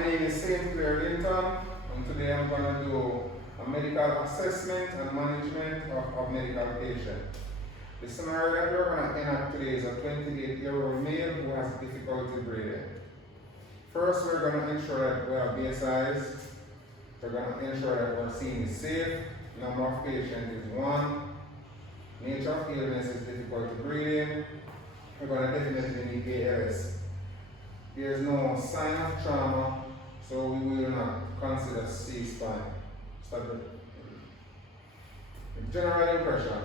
My name is St. Clair Linton, and today I'm going to do a medical assessment and management of medical patients. The scenario that we're going to enact today is a 28-year-old male who has difficulty breathing. First, we're going to ensure that we have BSIs. We're going to ensure that our scene is safe. Number of patients is 1. Nature of illness is difficulty breathing. We're going to definitely need ALS. There is no sign of trauma, so we will not consider C-spine. General impression: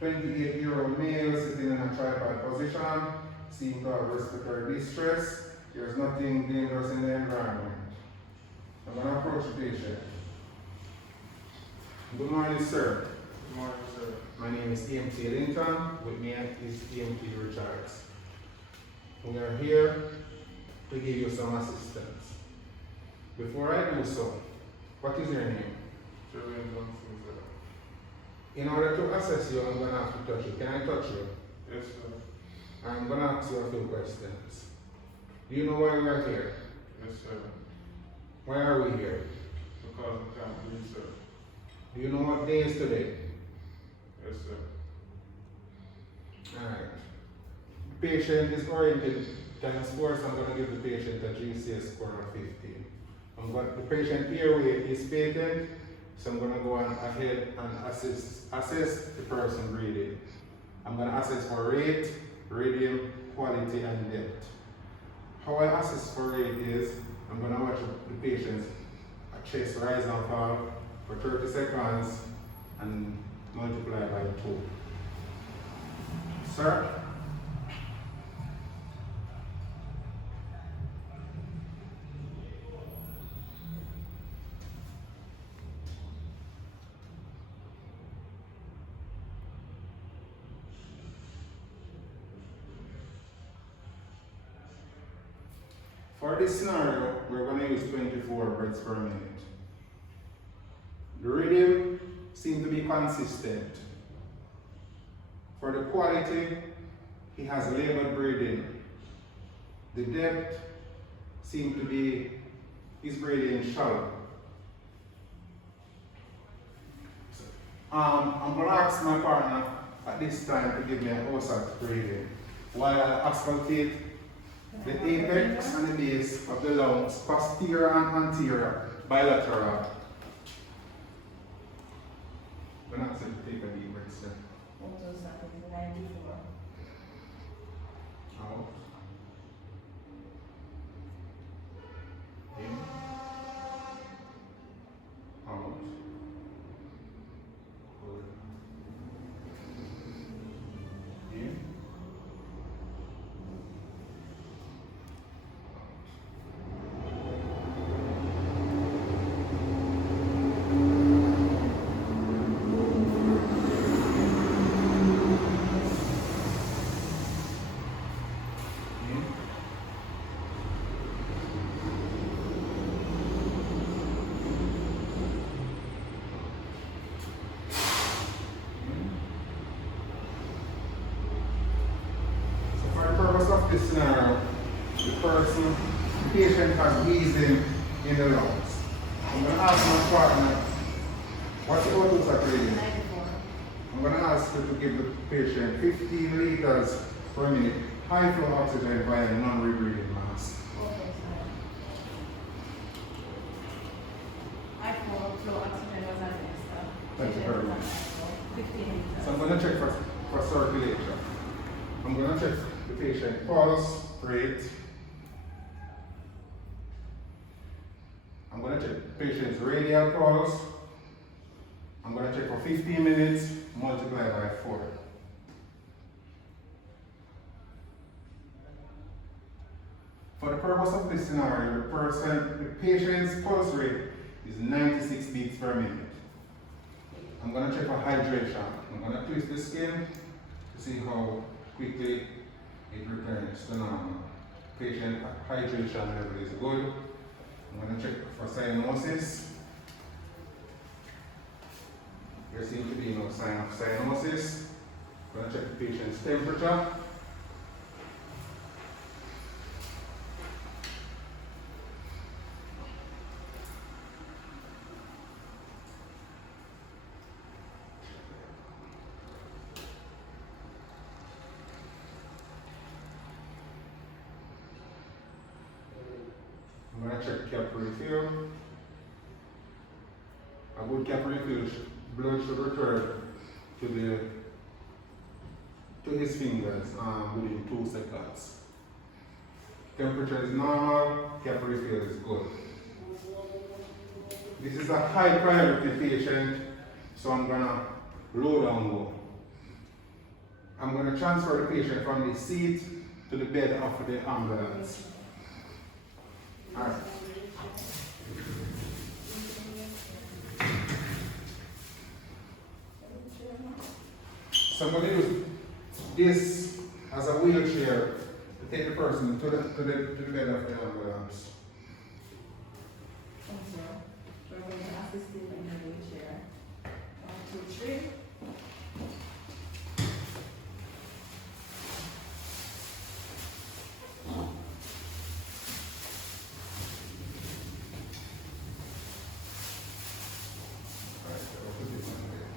28-year-old male sitting in a tripod position, seem to have respiratory distress. There's nothing dangerous in the environment. I'm going to approach the patient. Good morning, sir. Good morning, sir. My name is EMT Linton. With me is EMT Richards. We are here to give you some assistance. Before I do so, what is your name? Julian Johnson, sir. In order to assess you, I'm going to have to touch you. Can I touch you? Yes, sir. I'm going to ask you a few questions. Do you know why we are here? Yes, sir. Why are we here? Because I can't breathe, sir. Do you know what day is today? Yes, sir. Alright. Patient is oriented times 4, so I'm going to give the patient a GCS score of 15. The patient airway is patent, so I'm going to go on ahead and assess the person breathing. I'm going to assess for rate, radium, quality, and depth. How I assess for rate is, I'm going to watch the patient's chest rise and fall for 30 seconds and multiply by 2. Sir? For this scenario, we're going to use 24 breaths per minute. The rhythm seems to be consistent. For the quality, he has labored breathing. The depth seems to be his breathing shallow. I'm going to ask my partner at this time to give me a OSAT breathing while I auscultate the apex and the base of the lungs, posterior and anterior, bilateral. I'm going to ask him to take a deep breath, sir. Out. In. Out. Good. In. Of this scenario, the patient has wheezing in the lungs. I'm going to ask my partner, what's the O2 saturation? I'm going to ask her to give the patient 15 liters per minute high flow oxygen via non-rebreathing mask. High flow oxygen was at Thank you very much. 15 So I'm going to check for circulation. I'm going to check the patient pulse rate. I'm going to check the patient's radial pulse. I'm going to check for 15 minutes, multiply by 4. For the purpose of this scenario, the patient's pulse rate is 96 beats per minute. I'm going to check for hydration. I'm going to twist the skin to see how quickly it returns to normal. Patient hydration level is good. I'm going to check for cyanosis. There seems to be no sign of cyanosis. I'm going to check the patient's temperature. I'm gonna check cap refill. A good cap refill, blood should return to his fingers within 2 seconds. Temperature is normal, cap refill is good. This is a high priority patient, so I'm gonna low down low. I'm gonna transfer the patient from the seat to the bed of the ambulance. Alright. So I'm going to use this as a wheelchair to take the person to the bed of the ambulance. Thank you. We're going to assist him in the wheelchair. 1, 2, 3. Alright, so I'll put this on there.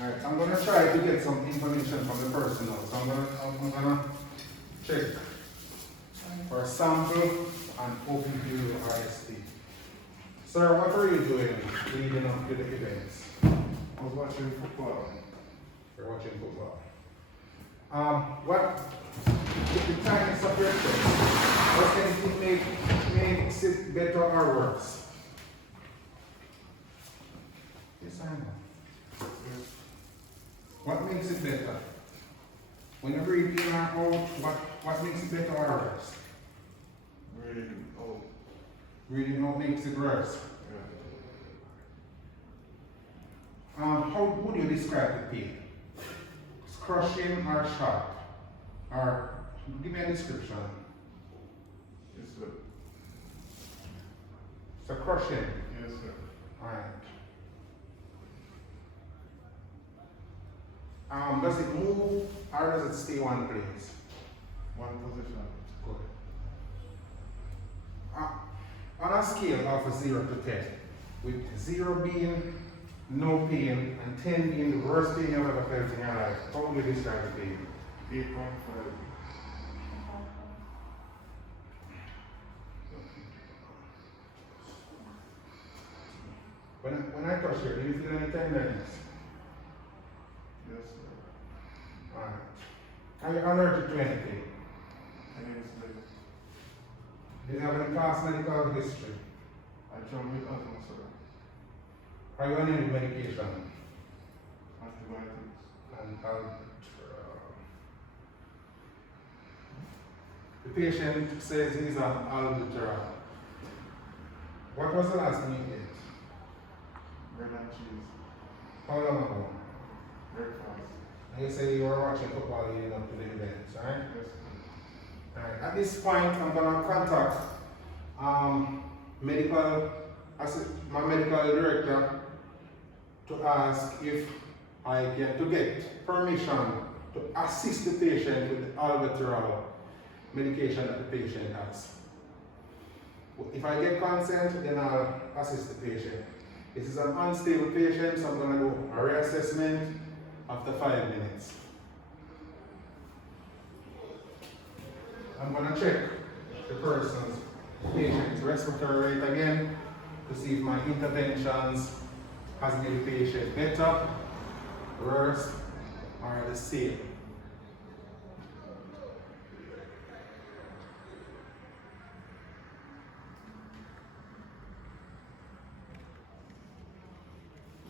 Alright, I'm gonna try to get some information from the person now. So I'm gonna check for sample and OPQ RST. Sir, what are you doing leading up to the events? I was watching football. You're watching football. What the tightness of your chest? What can it makes it better or worse? Yes, I know. What makes it better? When you breathe in or out, what makes it better or worse? Really old. Breathing out makes it worse. Yeah. How would you describe the pain? It's crushing or sharp? Or give me a description. Yes, sir. It's a crushing. Yes, sir. Alright. Does it move or does it stay one place? One position. Good. On a scale of 0 to 10, with 0 being no pain and 10 being the worst pain you've ever felt in your life, how would you describe the pain? 8.5. When I touch you, do you feel any tenderness? Yes, sir. Alright. Are you allergic to anything? Anything. Do you have any past medical history? I travel with asthma, sir. Are you on any medication? Antibiotics. And the patient says he's on albuterol. What was the last thing you ate? Bread and cheese. How long ago? Breakfast. And you say you were watching football leading up to the events, right? Yes, sir. Alright. At this point, I'm gonna contact my medical director to ask if I get permission to assist the patient with the albuterol medication that the patient has. If I get consent, then I'll assist the patient. This is an unstable patient, so I'm going to do a reassessment after 5 minutes. I'm going to check the patient's respiratory rate again to see if my interventions has made the patient better, worse, or the same.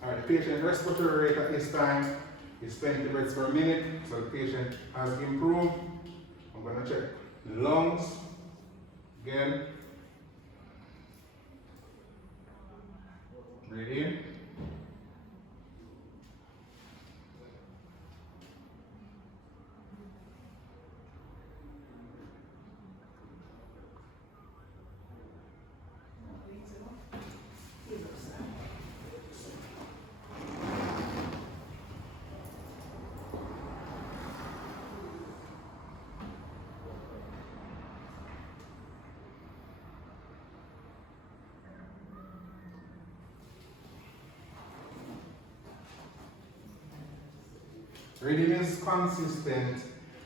Alright, the patient's respiratory rate at this time is 20 breaths per minute, so the patient has improved. I'm going to check the lungs again. Breathe in. Reading is consistent,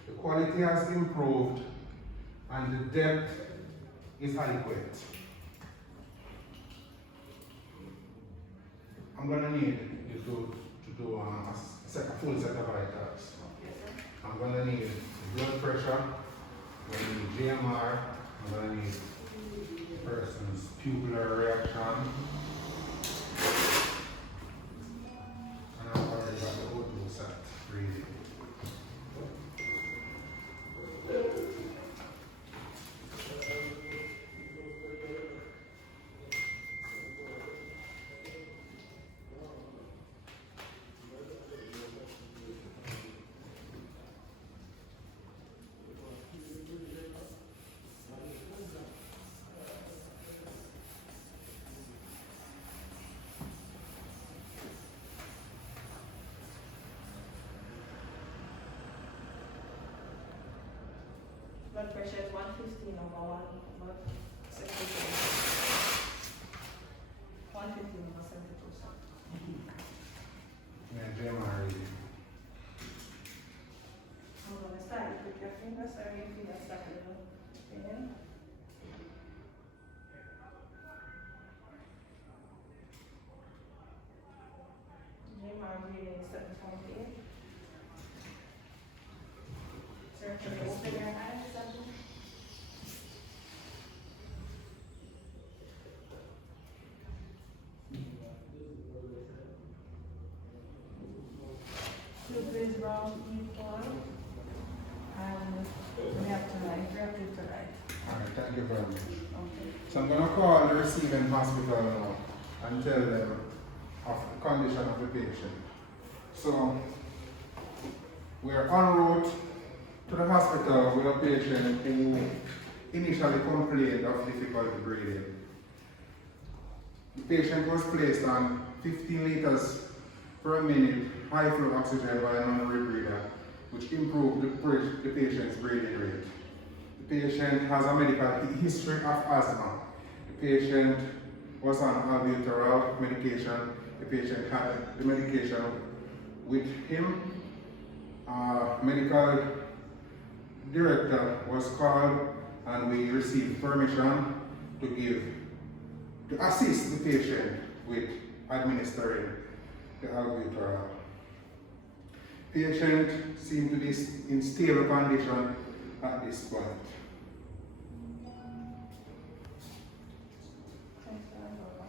the quality has improved, and the depth is adequate. I'm gonna need you to do a full set of vitals. I'm gonna need blood pressure, I'm gonna need GMR, I'm gonna need the person's pupillar reaction, and I've already got the O2 set reading. Blood pressure is 115 over 162. 115 over 72. Yeah, GMR reading. I'm going to start it with your finger, sorry if you just start with the pen. GMR reading is 7.8. Sir, can you open your eyes? Two is round equal, and we have to write. Alright, thank you very much. Okay. So I'm gonna call the receiving hospital now and tell them of the condition of the patient. So we're en route to the hospital with a patient who initially complained of difficulty breathing. The patient was placed on 15 liters per minute high flow oxygen by a non-rebreather, which improved the patient's breathing rate. The patient has a medical history of asthma. The patient was on albuterol medication. The patient had the medication with him. Medical director was called and we received permission to assist the patient with administering the albuterol. Patient seemed to be in stable condition at this point.